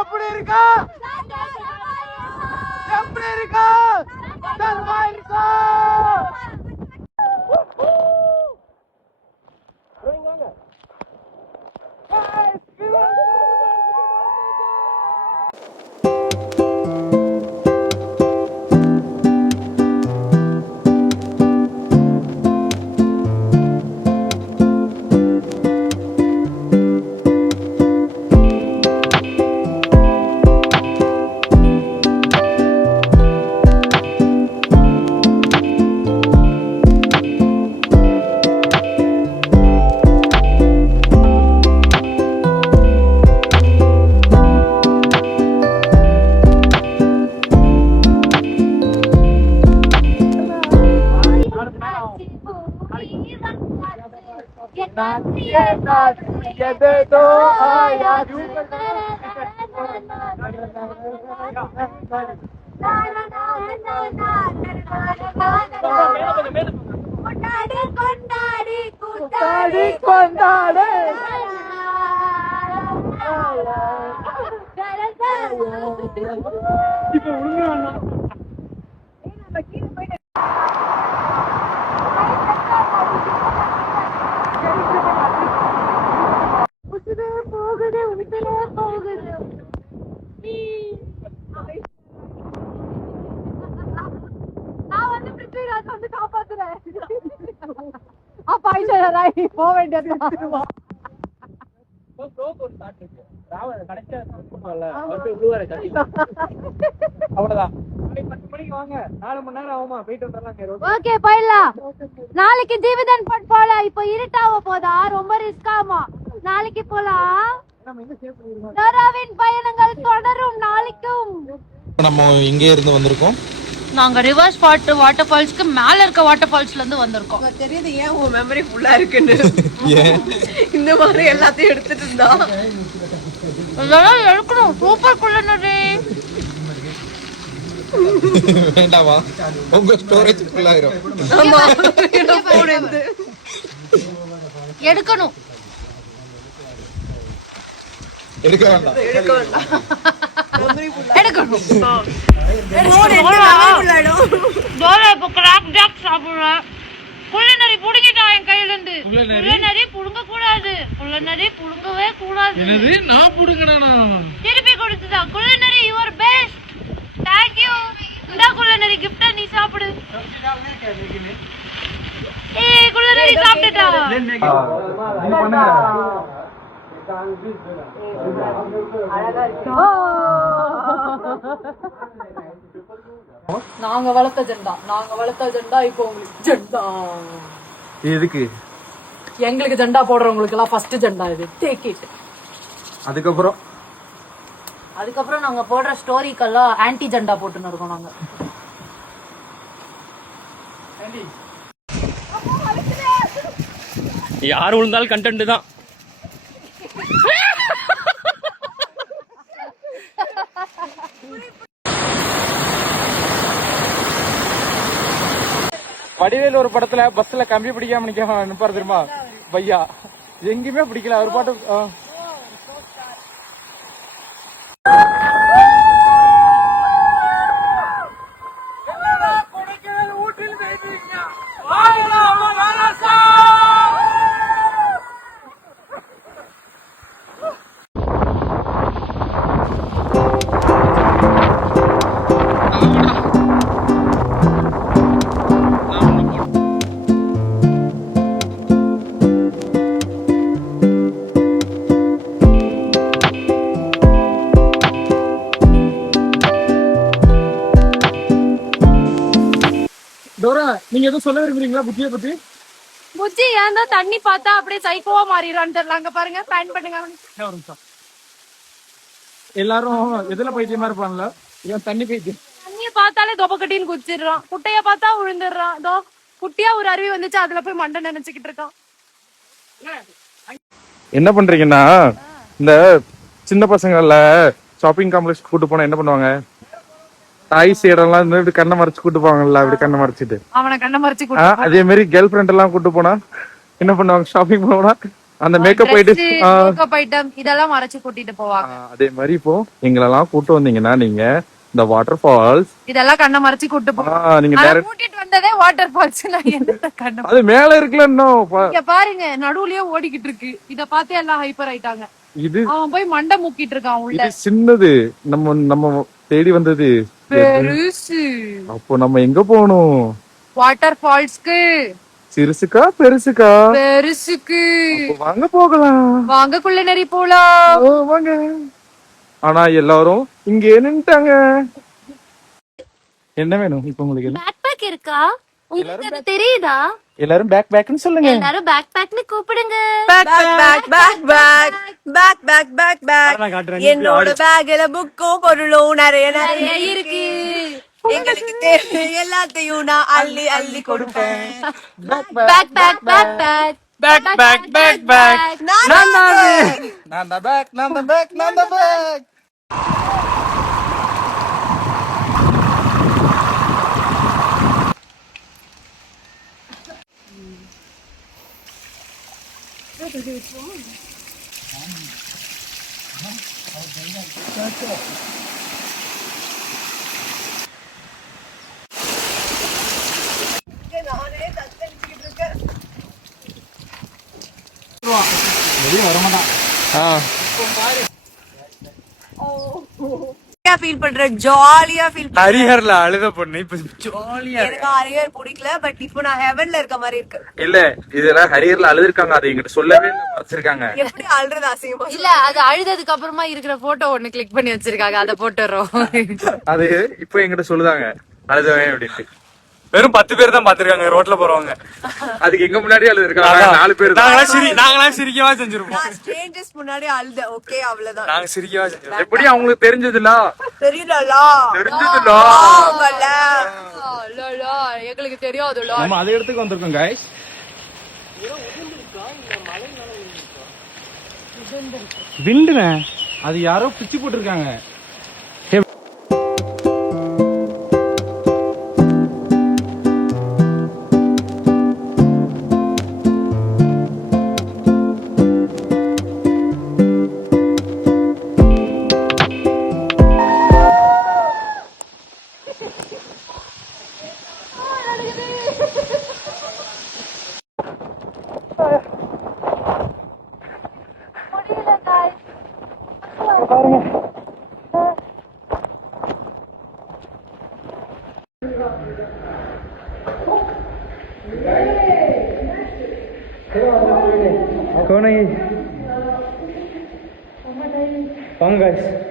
எப்படி இருக்கா எப்படி இருக்கா தர்மா இருக்கா எதோ ஆயாது கொண்டாடி கொண்டாடி கொண்டாடு இப்ப ஒழுங்கு போகுது உசுரே போகுது நான் வந்து பிருத்விராஜ் வந்து காப்பாத்துறேன் அப்ப ஐஸ்வர்யா ராய் போக வேண்டியது நாளைக்கு ஜீவிதன் பட் போல இப்ப இருட்டாவ போதா ரொம்ப ரிஸ்க் ஆமா நாளைக்கு போலாம் நோராவின் பயணங்கள் தொடரும் நாளைக்கும் நம்ம இங்க இருந்து வந்திருக்கோம் நாங்க ரிவர்ஸ் ஸ்பாட் வாட்டர் ஃபால்ஸ்க்கு மேல இருக்க வாட்டர் ஃபால்ஸ்ல இருந்து வந்திருக்கோம் தெரியுது ஏன் உன் மெமரி ஃபுல்லா இருக்குன்னு இந்த மாதிரி எல்லாத்தையும் எடுத்துட்டு இருந்தா இதெல்லாம் எடுக்கணும் சூப்பர் குள்ளனரி வேண்டாமா உங்க ஸ்டோரேஜ் ஃபுல் ஆயிரும் ஆமா போன் எடுத்து எடுக்கணும் எடுக்க வேண்டாம் எடுக்கணும் போன் எடுத்து மெமரி ஃபுல் ஆயிடும் தோல இப்ப கிராக் ஜாக் சாப்பிடுறேன் குள்ளனரி புடுங்கிட்டா என் கையில இருந்து குள்ளனரி புடுங்க கூடாது குள்ளனரி புடுங்கவே கூடாது என்னது நான் புடுங்கறானா திருப்பி கொடுத்துதா குள்ளனரி யுவர் பெஸ்ட் थैंक यू இந்த குள்ளனரி gift நீ சாப்பிடு ஏய் குள்ளனரி சாப்பிட்டா நீ பண்ணுங்க நாங்க வளர்த்த ஜெண்டா இப்போ உங்களுக்கு ஜெண்டா எதுக்கு எங்களுக்கு ஜெண்டா போடுறவங்களுக்கு எல்லாம் ஃபர்ஸ்ட் ஜெண்டா இது டேக் இட் அதுக்கப்புறம் நாங்க போடுற ஸ்டோரிக்கெல்லாம் ஆன்டி ஜெண்டா போட்டுன்னு இருக்கோம் நாங்க யார் விழுந்தாலும் கண்டென்ட் தான் வடிவேல் ஒரு படத்துல பஸ்ல கம்பி பிடிக்காம நிப்பாரு தெரியுமா பையா எங்கேயுமே பிடிக்கல ஒரு பாட்டு டோரா நீங்க எதுவும் சொல்ல விரும்புறீங்களா புத்தியை பத்தி புஜ்ஜி ஏன் தான் தண்ணி பார்த்தா அப்படியே சைக்கோவா மாறிடுறான்னு தெரியல அங்க பாருங்க பேன் பண்ணுங்க ஒரு நிமிஷம் எல்லாரும் எதுல பைத்தியமா இருப்பாங்கல்ல இவன் தண்ணி பைத்தியம் தண்ணிய பார்த்தாலே தொப்பக்கட்டின்னு குச்சிடுறான் குட்டைய பார்த்தா விழுந்துடுறான் இதோ குட்டியா ஒரு அருவி வந்துச்சு அதுல போய் மண்டை நினைச்சுக்கிட்டு இருக்கான் என்ன பண்றீங்கன்னா இந்த சின்ன பசங்கள ஷாப்பிங் காம்ப்ளெக்ஸ் கூட்டு போனா என்ன பண்ணுவாங்க தாய் சைடெல்லாம் இந்த இப்படி கண்ணை மறைச்சு கூட்டு போவாங்கல்ல, அப்படி கண்ணை மறைச்சிட்டு. அவனை கண்ண மறைச்சு அதே மாதிரி கேர்ள் ஃப்ரெண்ட் எல்லாம் கூட்டு போனா என்ன பண்ணுவாங்க, ஷாப்பிங் போனா அந்த மேக்கப் ஐட்டம் இதெல்லாம் மறைச்சு கூட்டிட்டு போவாங்க. அதே மாதிரி இப்போ எங்களெல்லாம் கூட்டு வந்தீங்கன்னா நீங்க இந்த வாட்டர் ஃபால்ஸ் இதெல்லாம் கண்ண மறைச்சு கூட்டு போவாங்க. நீங்க கூட்டிட்டு வந்ததே வாட்டர் ஃபால்ஸ். அது மேல இருக்குல்ல, இன்னும் இங்க பாருங்க நடுவுலயே ஓடிக்கிட்டு இருக்கு. இத பார்த்து எல்லாம் ஹைப்பர் ஆயிட்டாங்க. இது அவன் போய் மண்டை முக்கிட்டு இருக்கான் உள்ள. இது சின்னது, நம்ம தேடி வந்தது பெருசு. அப்போ நம்ம எங்க போகணும்? வாட்டர் ஃபால்ஸ்க்கு. சிறுசுக்கா பெருசுக்கா? பெருசுக்கு. வாங்க போகலாம், வாங்க குள்ளநரி போலாம். வாங்க. ஆனா எல்லாரும் இங்க நின்னுட்டாங்க. என்ன வேணும் இப்ப உங்களுக்கு? பேக் பேக் இருக்கா உங்களுக்கு? அது தெரியுதா? எல்லாரும் பேக் பேக்னு சொல்லுங்க. எல்லாரும் பேக் பேக்னு கூப்பிடுங்க. Bag bag bag bag bag bag bag bag. என்னோட பேக்ல புக்கும் பொருளும் நிறைய நிறைய இருக்கு. எங்களுக்கு தேவை எல்லாத்தையும் நான் அள்ளி அள்ளி கொடுப்பேன். Bag bag bag bag bag bag bag bag. நான் தான் பேக். ஃபீல் பண்ற, ஜாலியா ஃபீல் பண்ற. ஹரிஹர்ல அழுத பொண்ணு இப்ப ஜாலியா. எனக்கு ஹரிஹர் பிடிக்கல, பட் இப்போ நான் ஹெவன்ல இருக்க மாதிரி இருக்கு. இல்ல இதெல்லாம் ஹரியர்ல அழுதுருக்காங்க, அதை எங்கிட்ட சொல்லவே இல்ல, மறைச்சிருக்காங்க. எப்படி அழுறது அசிங்கமா? இல்ல அது அழுததுக்கு அப்புறமா இருக்கிற போட்டோ ஒண்ணு கிளிக் பண்ணி வச்சிருக்காங்க. அத போட்டுறோம். அது இப்போ எங்கிட்ட சொல்லுதாங்க அழுதவன் அப்படின்ட்டு. வெறும் 10 பேர் தான் பாத்துருக்காங்க ரோட்ல போறவங்க. அதுக்கு எங்க முன்னாடி அழுதுருக்காங்க 4 பேர். நாங்களாம் சிரிக்கவா செஞ்சிருப்போம். நான் ஸ்ட்ரேஞ்சர்ஸ் முன்னாடி அழுத. ஓகே அவ்வளவுதான். நாங்க சிரிக்கவா செஞ்சிருப்போம். எப்படி அவங்களுக்கு தெரிஞ்சதுல? தெரியலலா. எங்களுக்கு தெரியாதுல. நம்ம அதே இடத்துக்கு வந்திருக்கோம் गाइस. விண்டுன அது யாரோ பிச்சு போட்டுருக்காங்க. कौन है ये? गाइस